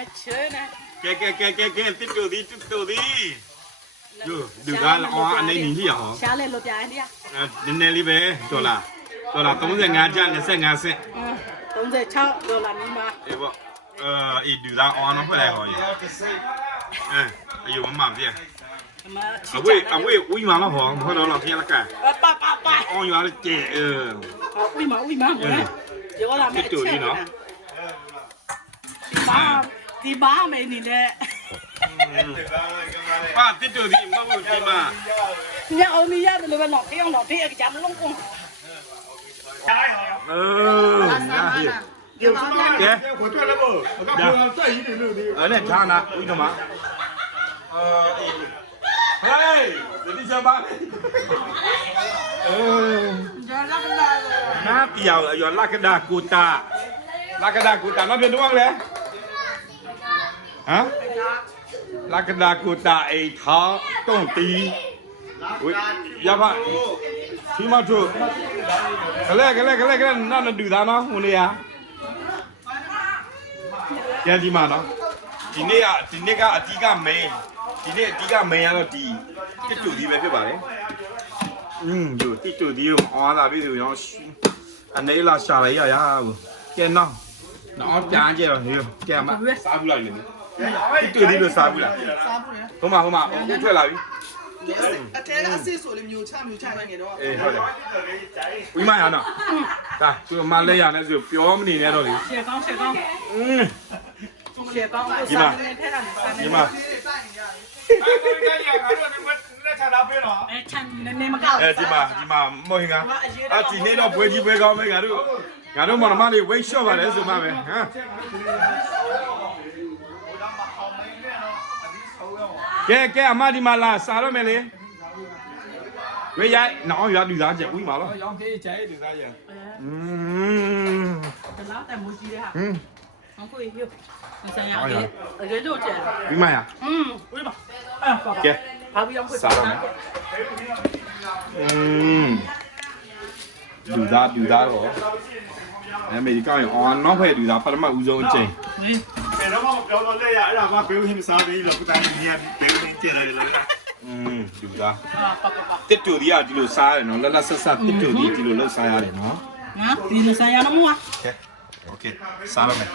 ไม่เชื่อนะ แกติดตัวดีอยู่ดูกันอ๋ออันนี้นี่ที่เหรอ ช้าเลยรถยายเนี่ย နည်းလေးပဲဒေါ်လာ35ကျပ်25စက် ต้องจะเช่าโดนละนี้มา အေးပေါ့အေးดูသားအော်နော်ဖွဲ့လိုက်ဟောကြီးအယူမမပြ มา အဝေးဦးမလာဟောမဟုတ်တော့ဖျက်လက်က ไป အော်ရွာလေးကျဲอุ้ยมาหมดเลยเดี๋ยวเราไม่เชื่อนะที่บ้าไม่นี่แหละ ပါတစ်တူဒီမဟုတ်ဒီမှာ เนี่ยเอามีญาติเลยเป็นหลอกที่หลอกที่จำลงกง နားဟိ อยู่ที่นั่น ကဲ 我对了不？我刚才在一点六的。 အဲ့နဲ့ထားနာဦးကမဟေးဒီချက်ပါနားပြောင်ရောလက္ခဏာကူတာမပြောတော့လေဟမ်လက္ခဏာကူတာအိထောင်းတုံးတီဝေးရပါဒီမတို့ကလဲနားတူသားနော်ဟိုနေရကျန်ဒီမှာနော်ဒီနေ့ကအဓိက main ဒီနေ့အဓိက main ကတော့ဒီတစ်တူဒီပဲဖြစ်ပါလေယူတစ်တူဒီကိုအော်လာပြီးဆိုရောအနေလာရှာလိုက်ရဘူးကျန်နော်ပြန်ကြတော့ဟေးကျန်မစားဘူးလားနေတစ်တူဒီလို့စားဘူးလားဟိုမှာအခုထွက်လာပြီအထဲကအစစ်ဆိုလေမျိုးချနိုင်နေတော့ အေးဟုတ်တယ်ဝိမရနော်ဒါသူမလဲရနဲ့ဆိုပြောမနေနဲ့တော့လေ 血缸血缸ဒီမှာ哎ฉันနေမကောက် ဒီမှာမော်ဟင်ကဒီနေ့တော့ပွဲကြီးပွဲကောင်းပဲငါတို့မော်မလေးဝိတ်လျှော့ပါလေဆိုမှပဲဟမ်ကဲအမဒီမှာလာစားတော့မယ်လေဝေးရိုက်နော်ရွာလူသားချက်ဦးမှာလားရောင်းသေးချဲလူသားချက်แต่แล้วแต่มูจีเลยค่ะน้องคุยอยู่มันสัญญาเดี๋ยวดูเจ๋อ ဝိမရ คุยป่ะป่ะ ကဲ พาพี่ยังคุย စားတော့မယ်လူသားတော့အမေရိကန်ရောအော်နောက်ဖက်လူသားပထမဦးဆုံးအချိန် ဘယ်တော့မှပြောတော့လက်ရအဲ့ဒါမှဘေးဟင်းစားပြီးတော့ပတိုင်းကြီးဘေးဟင်းကျတယ်လေလူသားတစ်တူဒီကဒီလိုစားရတယ်နော်လက်ဆက်တစ်တူဒီလိုလောက်စားရတယ်နော် นะนี่ลูกสาวน้องมัว โอเคစားတော့မယ်